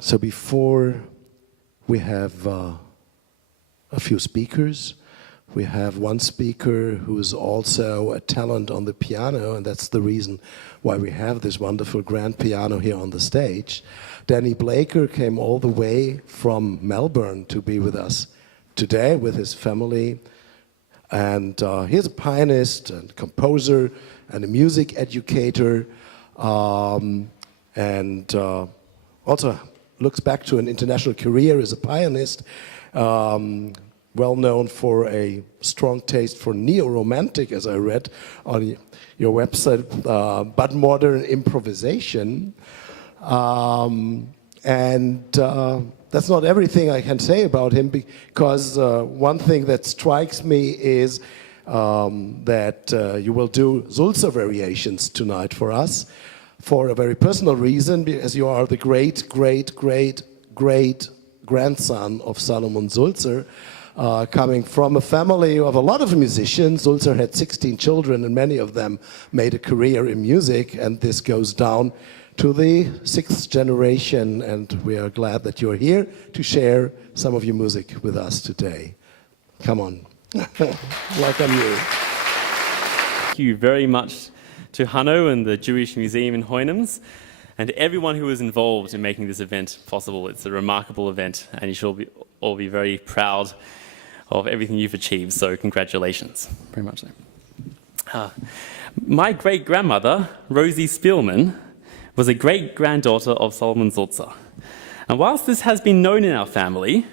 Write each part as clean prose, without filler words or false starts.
So before we have a few speakers, we have one speaker who is also a talent on the piano, and that's the reason why we have this wonderful grand piano here on the stage. Danny Blaker came all the way from Melbourne to be with us today with his family. And he's a pianist and composer and a music educator, and also looks back to an international career as a pianist, well known for a strong taste for neo-romantic, as I read on your website, but modern improvisation. That's not everything I can say about him, because one thing that strikes me is that you will do Sulzer variations tonight for us for a very personal reason, because you are the great, great, great, great grandson of Salomon Sulzer, coming from a family of a lot of musicians. Sulzer had 16 children, and many of them made a career in music, and this goes down to the 6th generation, and we are glad that you're here to share some of your music with us today. Come on. Welcome you. Thank you very much to Hanno and the Jewish Museum in Hohenems, and everyone who was involved in making this event possible. It's a remarkable event, and you should all be very proud of everything you've achieved, so congratulations. Very much so. My great-grandmother, Rosie Spielmann, was a great-granddaughter of Salomon Sulzer. And whilst this has been known in our family,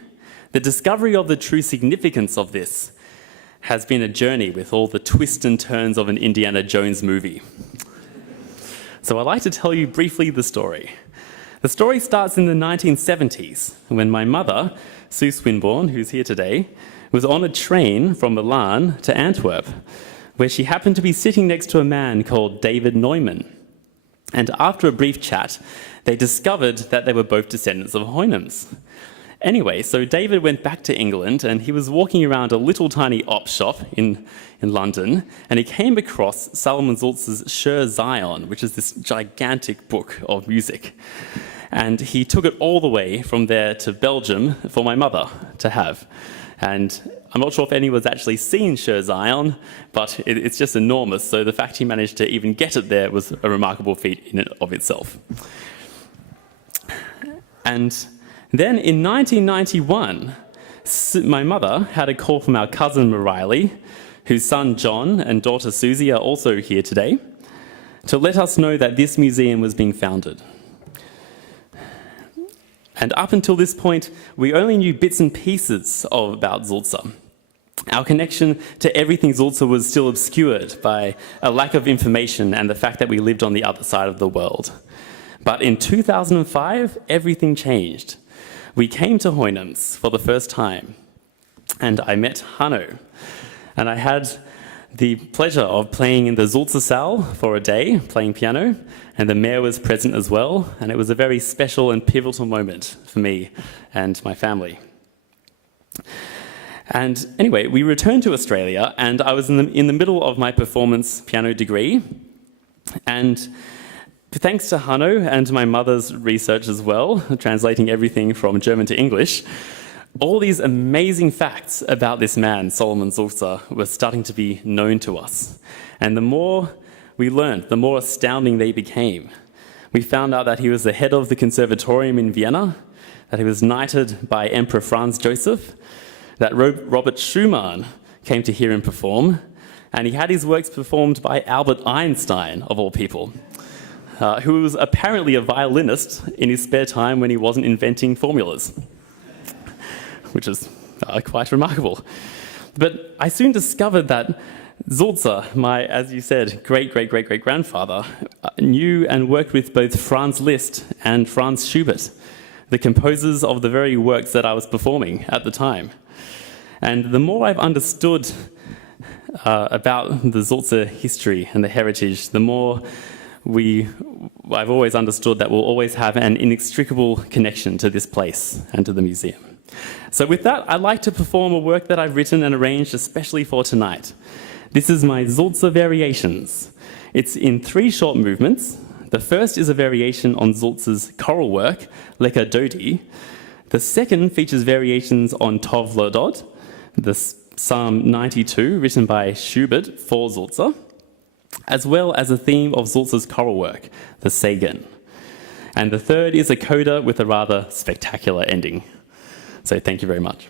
the discovery of the true significance of this has been a journey with all the twists and turns of an Indiana Jones movie. So I'd like to tell you briefly the story. The story starts in the 1970s, when my mother, Sue Swinburne, who's here today, was on a train from Milan to Antwerp, where she happened to be sitting next to a man called David Neumann. And after a brief chat, they discovered that they were both descendants of Hohenems. Anyway, so David went back to England, and he was walking around a little tiny op shop in London, and he came across Salomon Sulzer's Scher Zion, which is this gigantic book of music. And he took it all the way from there to Belgium for my mother to have. And I'm not sure if anyone's actually seen Scher Zion, but it's just enormous. So the fact he managed to even get it there was a remarkable feat in and of itself. And then in 1991, my mother had a call from our cousin Mariley, whose son John and daughter Susie are also here today, to let us know that this museum was being founded. And up until this point, we only knew bits and pieces about Sulzer. Our connection to everything Sulzer was still obscured by a lack of information and the fact that we lived on the other side of the world. But in 2005, everything changed. We came to Hohenems for the first time, and I met Hanno. And I had the pleasure of playing in the Sulzer Saal for a day, playing piano, and the mayor was present as well, and it was a very special and pivotal moment for me and my family. And anyway, we returned to Australia, and I was in the middle of my performance piano degree, and thanks to Hanno and my mother's research as well, translating everything from German to English, all these amazing facts about this man, Salomon Sulzer, were starting to be known to us. And the more we learned, the more astounding they became. We found out that he was the head of the conservatorium in Vienna, that he was knighted by Emperor Franz Joseph, that Robert Schumann came to hear him perform, and he had his works performed by Albert Einstein, of all people, who was apparently a violinist in his spare time when he wasn't inventing formulas, which is quite remarkable. But I soon discovered that Sulzer, my, as you said, great-great-great-great-grandfather, knew and worked with both Franz Liszt and Franz Schubert, the composers of the very works that I was performing at the time. And the more I've understood about the Sulzer history and the heritage, the more I've always understood that we'll always have an inextricable connection to this place and to the museum. So with that, I'd like to perform a work that I've written and arranged especially for tonight. This is my Sulzer Variations. It's in 3 short movements, The first is a variation on Sulz's choral work, Lecker Dodi. The second features variations on Tov Lodod, the Psalm 92, written by Schubert for Sulzer, as well as a theme of Sulz's choral work, the Segen. And the third is a coda with a rather spectacular ending. So thank you very much.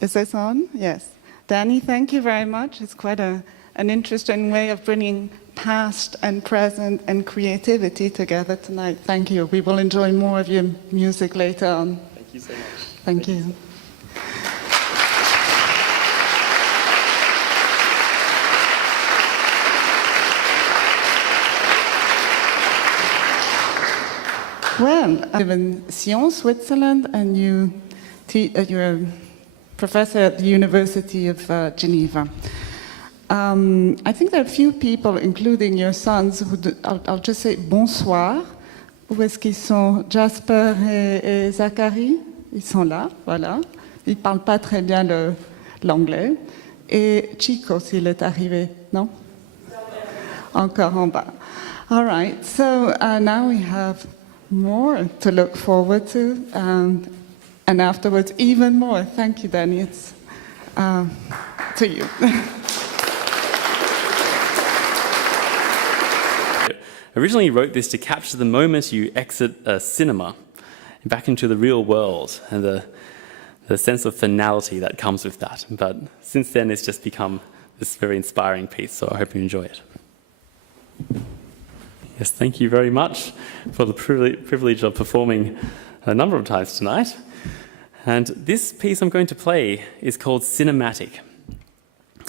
Is this on? Yes. Danny, thank you very much. It's quite an interesting way of bringing past and present and creativity together tonight. Thank you. We will enjoy more of your music later on. Thank you so much. Thank you. Well, I live in Sion, Switzerland, and you're a professor at the University of Geneva. I think there are a few people, including your sons, I'll just say bonsoir. Où est-ce qu'ils sont? Jasper et Zachary? Ils sont là, voilà. Ils ne parlent pas très bien l'anglais. Et Chico, s'il est arrivé, non? Encore en bas. All right, so now we have more to look forward to, and afterwards even more. Thank you, Danny. It's to you. I originally wrote this to capture the moment you exit a cinema back into the real world and the sense of finality that comes with that. But since then, it's just become this very inspiring piece, so I hope you enjoy it. Yes, thank you very much for the privilege of performing a number of times tonight. And this piece I'm going to play is called Cinematic.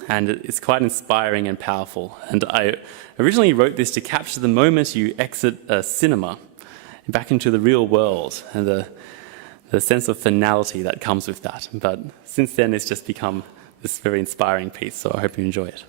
And it's quite inspiring and powerful. And I originally wrote this to capture the moment you exit a cinema back into the real world and the sense of finality that comes with that. But since then, it's just become this very inspiring piece, so I hope you enjoy it.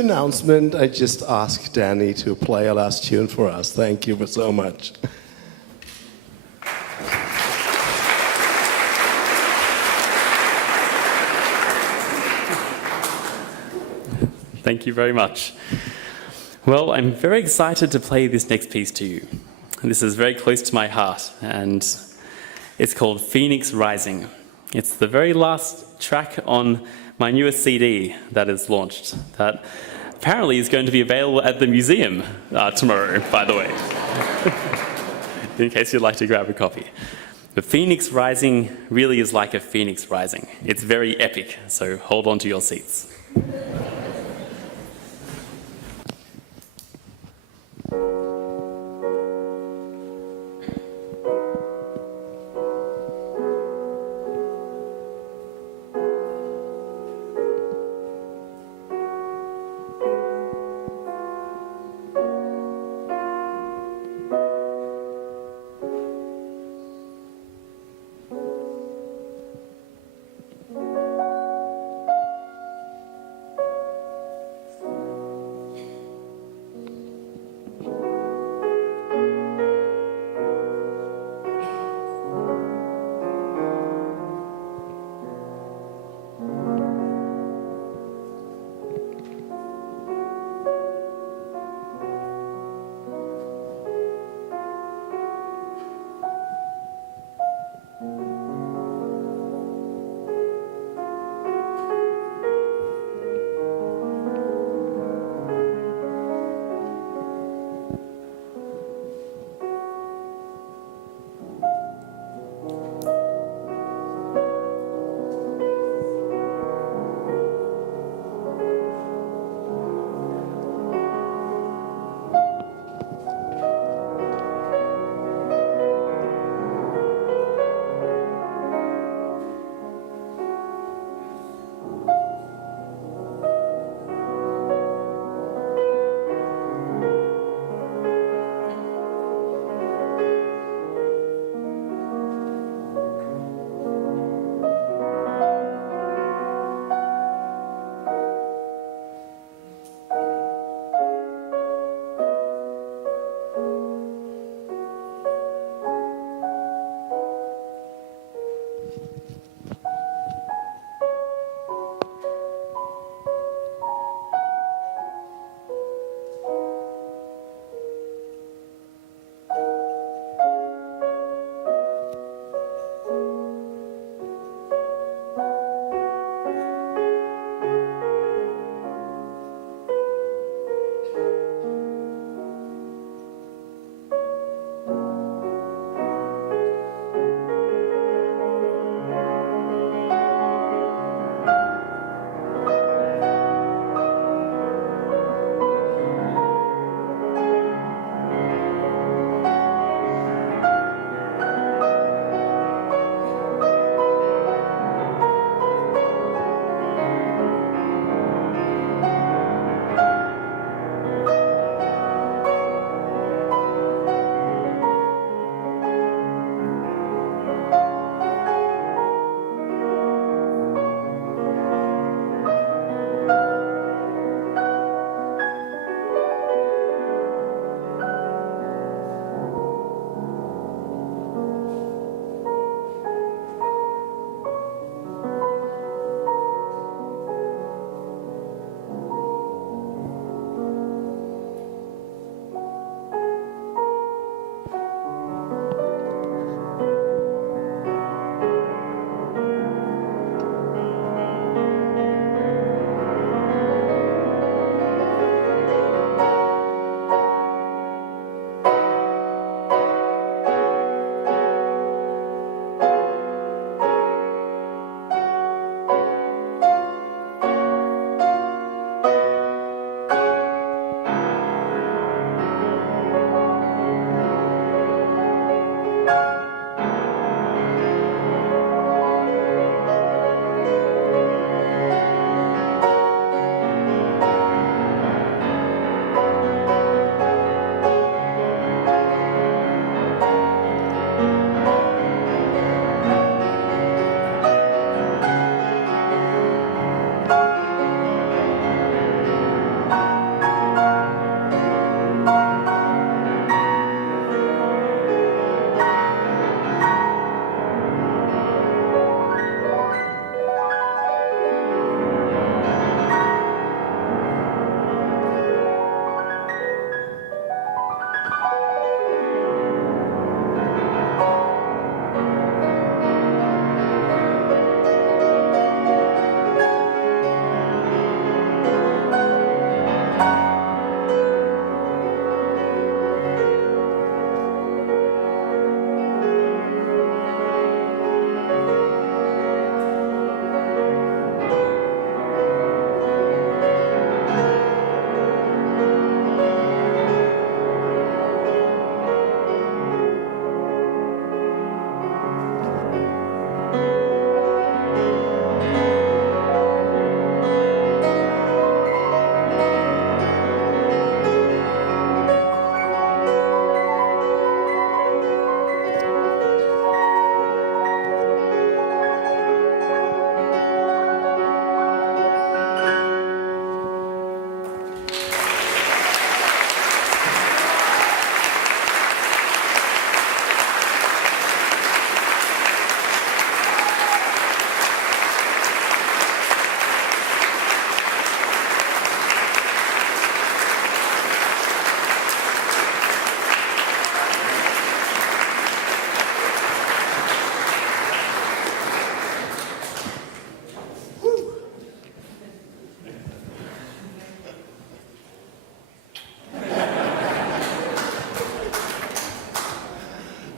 announcement, I just ask Danny to play a last tune for us. Thank you so much. Thank you very much. Well, I'm very excited to play this next piece to you. This is very close to my heart, and it's called Phoenix Rising. It's the very last track on my newest CD that is launched, that apparently is going to be available at the museum tomorrow, by the way, in case you'd like to grab a copy. The Phoenix Rising really is like a phoenix rising. It's very epic, so hold on to your seats.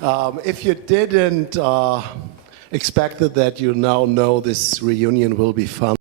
If you didn't expect that, you now know this reunion will be fun.